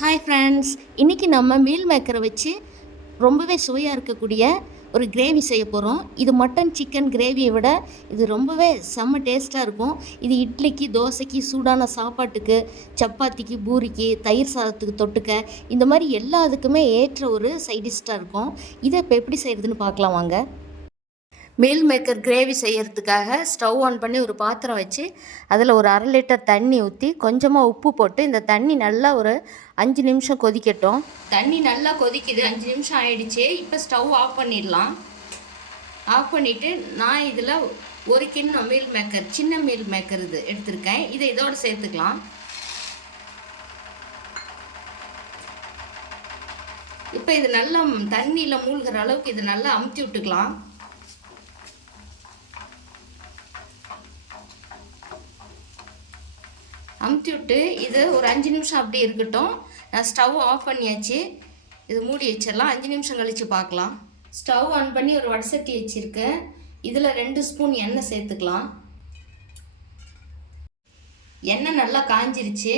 Hi friends, இன்றைக்கி நம்ம meal மேக்கரை வச்சு ரொம்பவே சுவையாக இருக்கக்கூடிய ஒரு கிரேவி செய்ய போகிறோம். இது மட்டன் சிக்கன் கிரேவியை விட இது ரொம்பவே செம்ம டேஸ்ட்டாக இருக்கும். இது இட்லிக்கு, தோசைக்கு, சூடான சாப்பாட்டுக்கு, சப்பாத்திக்கு, பூரிக்கு, தயிர் சாதத்துக்கு தொட்டுக்க, இந்த மாதிரி எல்லாத்துக்குமே ஏற்ற ஒரு சைடிஷ்டாக இருக்கும். இதை இப்போ எப்படி செய்கிறதுன்னு பார்க்கலாம் வாங்க. மீல் மேக்கர் கிரேவி செய்கிறதுக்காக ஸ்டவ் ஆன் பண்ணி ஒரு பாத்திரம் வச்சு அதில் ஒரு 1/2 லிட்டர் தண்ணி ஊற்றி கொஞ்சமாக உப்பு போட்டு இந்த தண்ணி நல்லா ஒரு 5 நிமிஷம் கொதிக்கட்டும். தண்ணி நல்லா கொதிக்குது, 5 நிமிஷம் ஆயிடுச்சு. இப்போ ஸ்டவ் ஆஃப் பண்ணிடலாம். ஆஃப் பண்ணிவிட்டு நான் இதில் ஒரு கிண்ணம் மீல் மேக்கர், சின்ன மீல் மேக்கர் இது எடுத்திருக்கேன். இதை இதோடு சேர்த்துக்கலாம். இப்போ இது நல்லா தண்ணியில் மூழ்கிற அளவுக்கு இது நல்லா அமுத்தி விட்டுக்கலாம். அமுத்தி விட்டு இது ஒரு 5 நிமிஷம் அப்படி இருக்கட்டும். நான் ஸ்டவ் ஆஃப் பண்ணியாச்சு. இது மூடி வச்சிடலாம். 5 நிமிஷம் கழித்து பார்க்கலாம். ஸ்டவ் ஆன் பண்ணி ஒரு வடசட்டி வச்சுருக்கேன். இதில் 2 ஸ்பூன் எண்ணெய் சேர்த்துக்கலாம். எண்ணெய் நல்லா காஞ்சிருச்சு.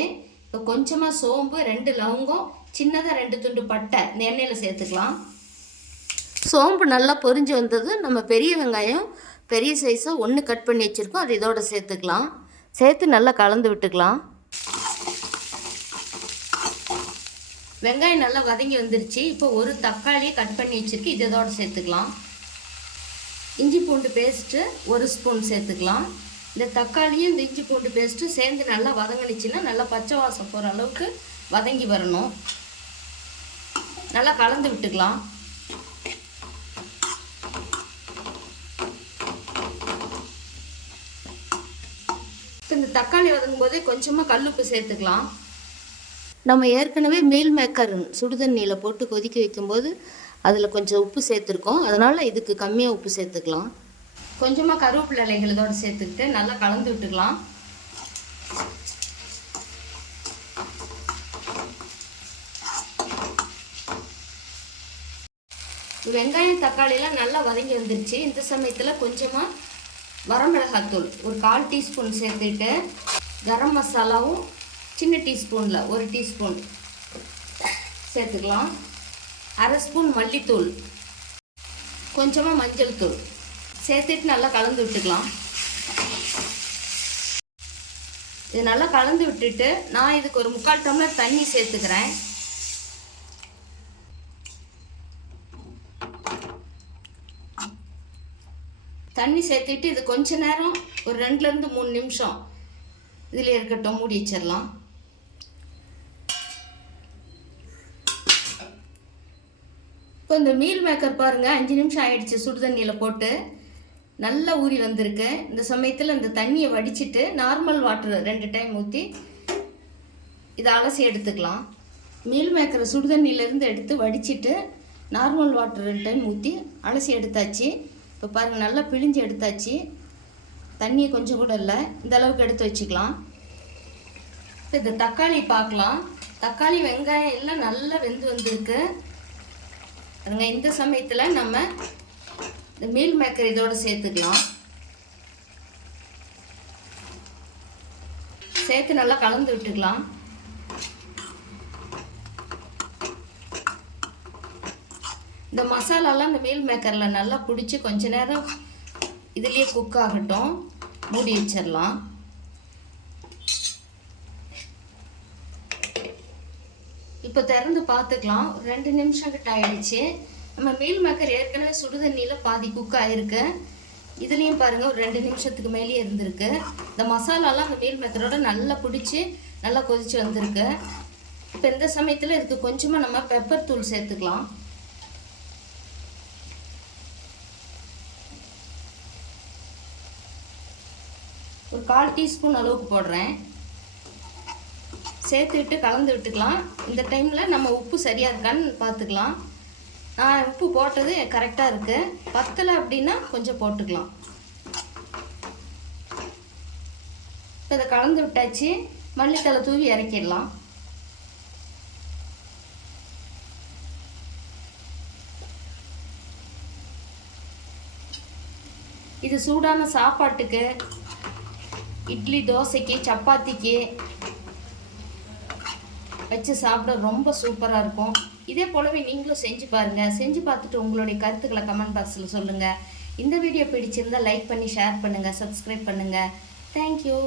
இப்போ கொஞ்சமாக சோம்பு, 2 லவங்கம், சின்னதாக 2 துண்டு பட்டை இந்த எண்ணெயில் சேர்த்துக்கலாம். சோம்பு நல்லா பொரிஞ்சு வந்தது. நம்ம பெரிய வெங்காயம் பெரிய சைஸாக 1 கட் பண்ணி வச்சுருக்கோம், அது இதோட சேர்த்துக்கலாம். சேர்த்து நல்லா கலந்து விட்டுக்கலாம். வெங்காயம் நல்லா வதங்கி வந்துருச்சு. இப்போ ஒரு தக்காளியை கட் பண்ணி வச்சுருக்கு, இது இதோட சேர்த்துக்கலாம். இஞ்சி பூண்டு பேஸ்ட்டு 1 ஸ்பூன் சேர்த்துக்கலாம். இந்த தக்காளியும் இந்த இஞ்சி பூண்டு பேஸ்ட்டும் சேர்ந்து நல்லா வதங்கினுச்சுன்னா நல்லா பச்சை வாசம் போகிற அளவுக்கு வதங்கி வரணும். நல்லா கலந்து விட்டுக்கலாம். இந்த தக்காளி வதங்கும் போதே கொஞ்சமாக கல்லுப்பு சேர்த்துக்கலாம். நம்ம ஏற்கனவே மீல் மேக்கர் சுடுதண்ணியில் போட்டு கொதிக்க வைக்கும்போது அதில் கொஞ்சம் உப்பு சேர்த்துருக்கோம், அதனால் இதுக்கு கம்மியாக உப்பு சேர்த்துக்கலாம். கொஞ்சமாக கருவேப்பிலை இலைகள் இதோடு சேர்த்துக்கிட்டு நல்லா கலந்து விட்டுக்கலாம். வெங்காயம் தக்காளியெல்லாம் நல்லா வதங்கி வந்துருச்சு. இந்த சமயத்தில் கொஞ்சமாக வரமிளகாத்தூள் ஒரு 1/4 டீஸ்பூன் சேர்த்துட்டு, கரம் மசாலாவும் சின்ன டீஸ்பூனில் 1 டீஸ்பூன் சேர்த்துக்கலாம். 1/2 ஸ்பூன் மல்லித்தூள், கொஞ்சமாக மஞ்சள் தூள் சேர்த்துட்டு நல்லா கலந்து விட்டுக்கலாம். இது நல்லா கலந்து விட்டுட்டு நான் இதுக்கு ஒரு 3/4 டம்ளர் தண்ணி சேர்த்துக்கிறேன். தண்ணி சேர்த்துட்டு இது கொஞ்ச நேரம் ஒரு 2லேருந்து 3 நிமிஷம் இதில் இருக்கட்டும், மூடி வச்சிடலாம். இப்போ இந்த மீல் மேக்கர் பாருங்கள், 5 நிமிஷம் ஆயிடுச்சு. சுடுதண்ணியில் போட்டு நல்லா ஊறி வந்திருக்கு. இந்த சமயத்தில் இந்த தண்ணியை வடிச்சிட்டு நார்மல் வாட்டர் 2 டைம் ஊற்றி இதை அலசி எடுத்துக்கலாம். மீல் மேக்கரை சுடுதண்ணியிலேருந்து எடுத்து வடிச்சிட்டு நார்மல் வாட்டர் 2 டைம் ஊற்றி அலசி எடுத்தாச்சு. இப்போ பாருங்கள், நல்லா பிழிஞ்சு எடுத்தாச்சு. தண்ணியை கொஞ்சம் கூட இல்லை, இந்த அளவுக்கு எடுத்து வச்சுக்கலாம். இப்போ இந்த தக்காளி பார்க்கலாம். தக்காளி வெங்காயம் எல்லாம் நல்லா வெந்து வந்திருக்கு. பாருங்க, இந்த சமயத்தில் நம்ம இந்த மீல் மேக்கர் இதோடு சேர்த்துக்கலாம். சேர்த்து நல்லா கலந்து விட்டுக்கலாம். இந்த மசாலாலாம் இந்த மீல் மேக்கரில் நல்லா பிடிச்சி கொஞ்ச நேரம் இதுலேயே குக் ஆகட்டும், மூடி வச்சிடலாம். இப்போ திறந்து பார்த்துக்கலாம். 2 நிமிஷம் கிட்ட ஆயிடுச்சு. நம்ம மீல் மேக்கர் ஏற்கனவே சுடுதண்ணியில் பாதி குக் ஆகிருக்கு. இதுலேயும் பாருங்கள் ஒரு 2 நிமிஷத்துக்கு மேலேயே இருந்திருக்கு. இந்த மசாலாலாம் அந்த மீல் மேக்கரோட நல்லா பிடிச்சி நல்லா கொதிச்சு வந்திருக்கு. இப்போ இந்த சமயத்தில் இதுக்கு கொஞ்சமாக நம்ம பெப்பர் தூள் சேர்த்துக்கலாம். ஒரு 1/4 டீஸ்பூன் அளவுக்கு போடுறேன். சேர்த்துக்கிட்டு கலந்து விட்டுக்கலாம். இந்த டைமில் நம்ம உப்பு சரியாக இருக்கான்னு பார்த்துக்கலாம். நான் உப்பு போட்டது கரெக்டாக இருக்குது. பத்தலை அப்படின்னா கொஞ்சம் போட்டுக்கலாம். இப்போ இதை கலந்து விட்டாச்சு. மல்லித்தலை தூவி இறக்கிடலாம். இது சூடான சாப்பாட்டுக்கு, இட்லி, தோசைக்கு, சப்பாத்திக்கு வச்சு சாப்பிட ரொம்ப சூப்பராக இருக்கும். இதே போலவே நீங்களும் செஞ்சு பாருங்கள். செஞ்சு பார்த்துட்டு உங்களுடைய கருத்துக்களை கமெண்ட் பாக்ஸில் சொல்லுங்கள். இந்த வீடியோ பிடிச்சிருந்தால் லைக் பண்ணி ஷேர் பண்ணுங்கள், சப்ஸ்கிரைப் பண்ணுங்கள். தேங்க்யூ.